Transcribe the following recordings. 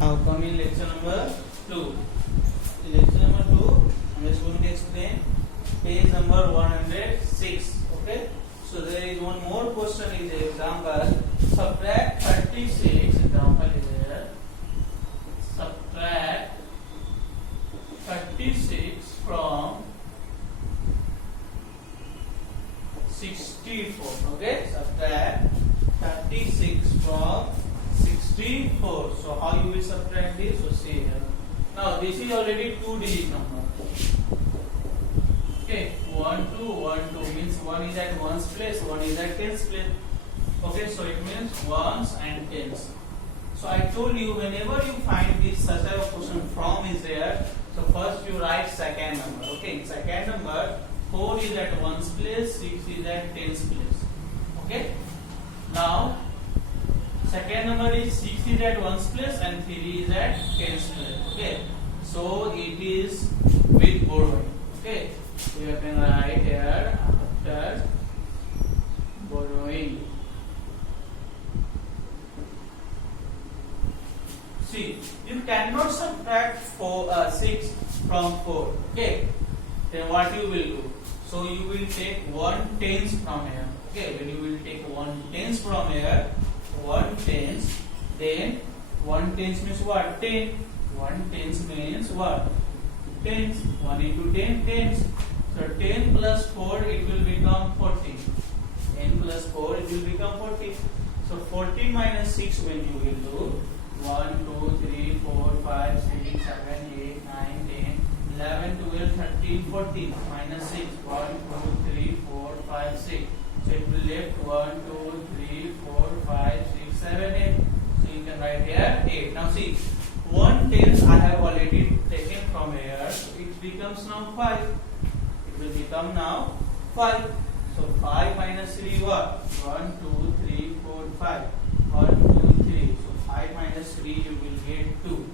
Now come in lecture number 2. In lecture number 2, I'm just going to explain page number 106. Okay. So there is one more question in the example. Subtract 36. Example is there. Subtract 36 from 64. Okay. Subtract 36 from 64. So how you will subtract this? So see here. Now this is already 2-digit number. Okay, 1 2 1 2 means 1 is at ones place, 1 is at tens place. Okay, so it means ones and tens. So I told you whenever you find this such type of question from is there, so first you write second number. Okay, in second number 4 is at ones place, 6 is at tens place. Okay, now second number is 6 is at ones place and 3 is at tens place. Okay, so it is with borrowing. Okay, so you can write here after borrowing. See, you cannot subtract 6 from 4. Okay, then what you will do? So you will take 1 tens from here. Okay, when you will take 1 tens from here, 1 tens, then 1 tens means what? 10. 1 tens means what? Tens. 1 into 10 tens. So 10 plus 4 it will become 40. 10 plus 4 it will become 40. So 40 minus 6 when you will do 1 2 3 4 5 6 7 8 9 10 11 12 13 14 minus 6 1 2 3 4 5 6. So it will left 1 2 3 4 5 6 7 8. So you can write here 8. Now see, 1 tens I have already taken from here. So it becomes now 5. It will become now 5. So 5 minus 3 what? 1 2 3 4 5. 1 2 3. So 5 minus 3 you will get 2.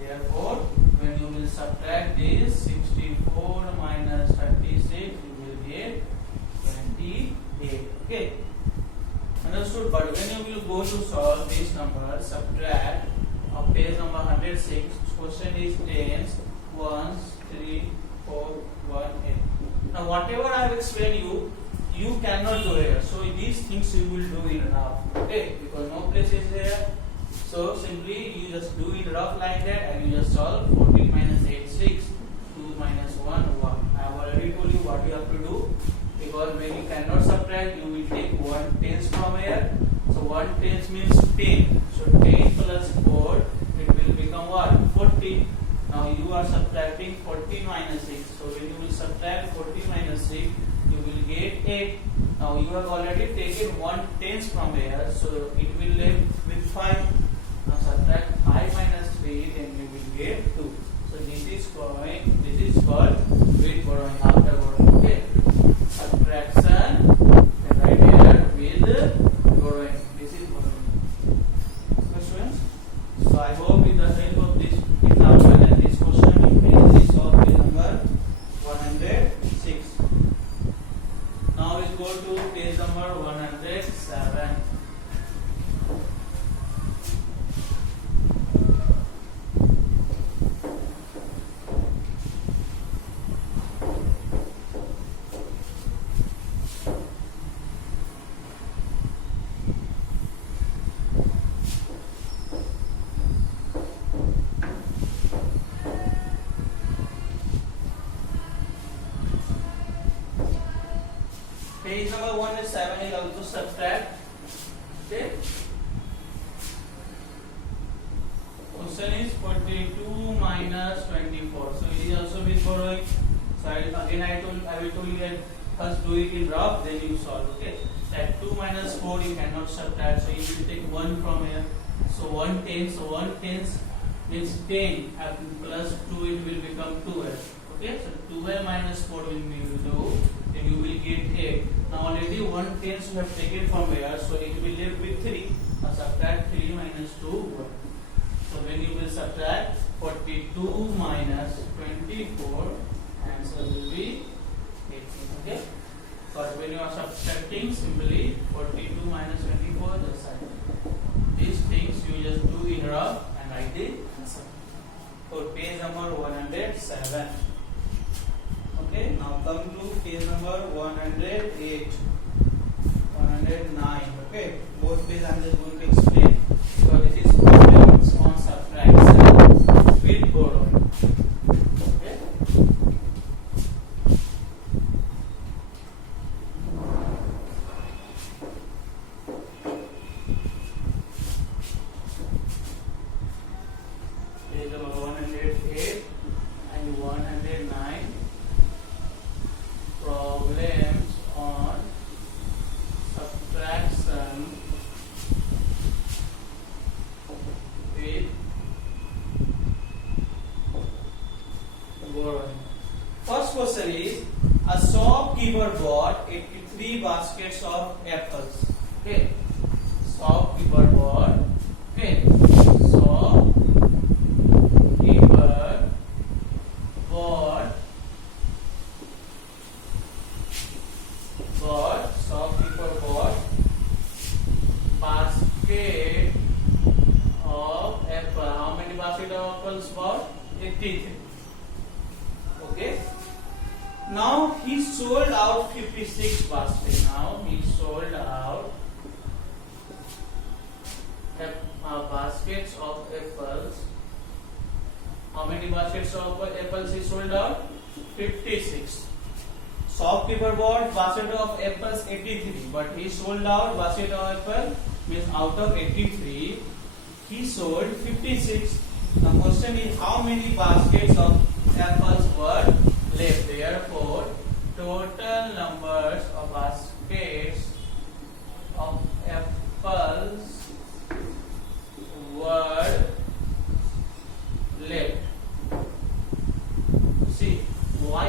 Therefore, when you will subtract this 64 minus 36, you will get 28. Okay. Understood? But when you will go to solve this number, subtract of page number 106, question is tens, ones, 3, 4, 1, 8. Now whatever I have explained you cannot do here. So these things you will do in rough. Okay, because no place is there. So simply you just do it rough like that and you just solve 14 minus 8, 6, 2 minus 1, 1. I have already told you what you have to do. Because when you cannot subtract, you will take 1 tens from here. So 1 tens means 10. So 10 plus 4, it will become what? 14. Now you are subtracting 14 minus 6. So when you will subtract 14 minus 6, you will get 8. Now you have already taken 1 tens from here. So it will left with 5. Now subtract 5 minus 3, then you will get 2. So this is called with borrowing, after borrowing. Okay. Subtraction right here with borrowing. This is borrowing. Okay, students. So I hope with the help of this example and this question you can easily solve page number 106. Now we go to page number 107. Page number 107 is also subtract. Okay. Question is 42 minus 24. So it is also with borrowing. So I will tell you that first do it in rough, then you solve. Okay. That 2 minus 4 you cannot subtract. So you will take 1 from here. So 1 tens. So 1 tens means 10 plus 2 it will become 12. Okay. So 12 minus 4 when you will do, then you will get 8. Now already 1 tens you have taken from here, so it will leave with 3. Now subtract 3 minus 2, 1. So when you will subtract 42 minus 24, answer will be 18. Okay. But when you are subtracting, simply 42 minus 24 just sign. These things you just do in rough and write the 83. Okay. Now he sold out 56 baskets. Now he sold out baskets of apples. How many baskets of apples he sold out? 56. Shopkeeper bought basket of apples 83, but he sold out basket of apple, means out of 83 he sold 56. The question is how many baskets of apples were left. Therefore, total numbers of baskets of apples were left. See, why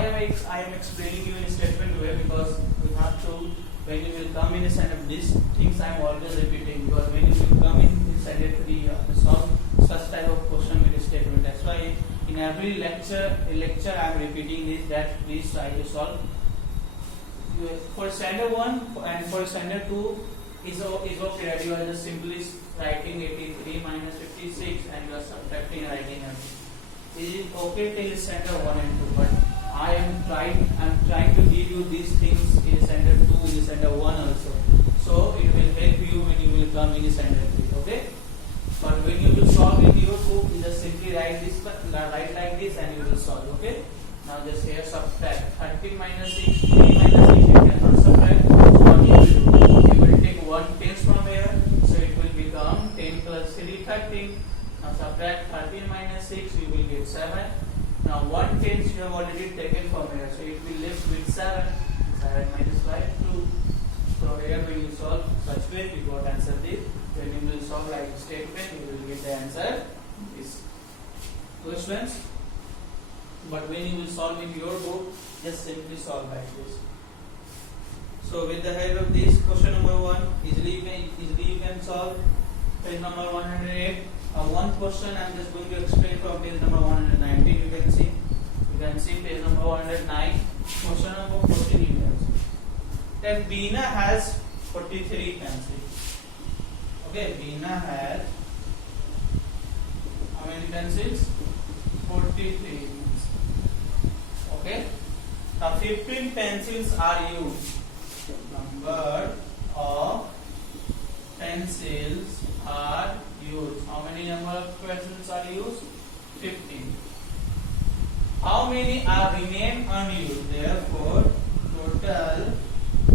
I am explaining you in statement way, because we have to, when you will come in a sentence, these things I am always repeating, because when you will come in sentence 3, you have to solve such type of question with a statement. That's why in every lecture I am repeating this, that please try to solve. For standard 1 and for standard 2 is okay, that you are just simply writing 83 minus 56 and you are subtracting writing everything. It is okay till standard 1 and 2, but I am trying to give you these things in standard 2, in standard 1 also. So it will help you when you will come in standard 3. Okay? But when you will solve in your book, you just simply write like this and you will solve. Okay? Now just here subtract 13 minus 6, 3 minus 6 you cannot subtract. So what you will do? You will take 1 tens from here, so it will become 10 plus 3, 13. Now subtract 13 minus 6, you will get 7. Now 1 tens you have already taken from here, so it will left with 7. 7 minus 5, 2. So here when you solve such way, you got answer this. When you will solve like statement, you will get the answer this questions. But when you will solve in your book, just simply solve like this. So with the help of this, question number 1, easily you can solve. Page number 108. One question I am just going to explain from page number 119. You can see page number 109. Question number 14 you can see. That Beena has 43 pencils. Okay, Beena has how many pencils? 43. Okay. Now 15 pencils are used. Number of pencils are used. How many number of pencils are used? 15. How many are remain unused? Therefore, total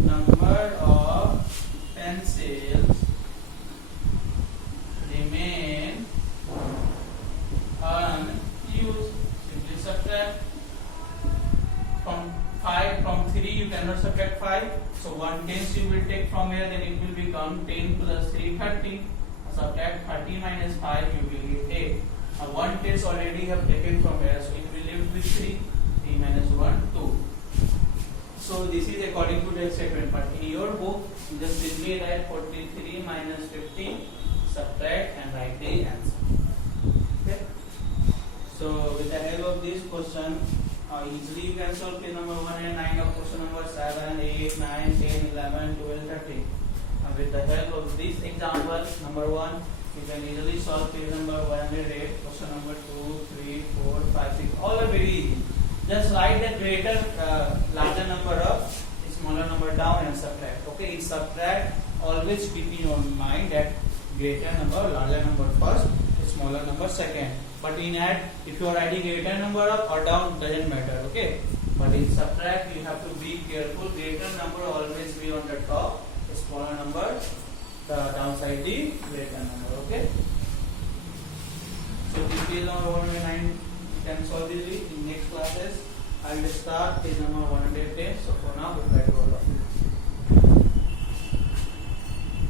number of pencils remain unused. Simply subtract. From 3 you cannot subtract 5. So 1 tens you will take from here, then it will become 10 plus 3, 30. Subtract 30 minus 5, you will get 8. 1 tens already have taken from here, so it will leave with 3. 3 minus 1, 2. So this is according to the statement, but in your book, you just simply write 43 minus 15, subtract and write the answer. Okay. So with the help of this question, easily you can solve page number 1 and 9 of question number 7, 8, 9, 10, 11, 12, 13. With the help of this example, number 1, you can easily solve page number 108, question number 2, 3, 4, 5, 6. All are very easy. Just write the greater, larger number up, smaller number down and subtract. Okay, in subtract, always keep in your mind that greater number, larger number first, smaller number second. But in add, if you are adding greater number up or down, doesn't matter. Okay, but in subtract, you have to be careful. Greater number always be on the top, smaller number the downside the greater number. Okay, so this is number 109. You can solve this in next classes. I will start page number 110. So for now, goodbye to all of you.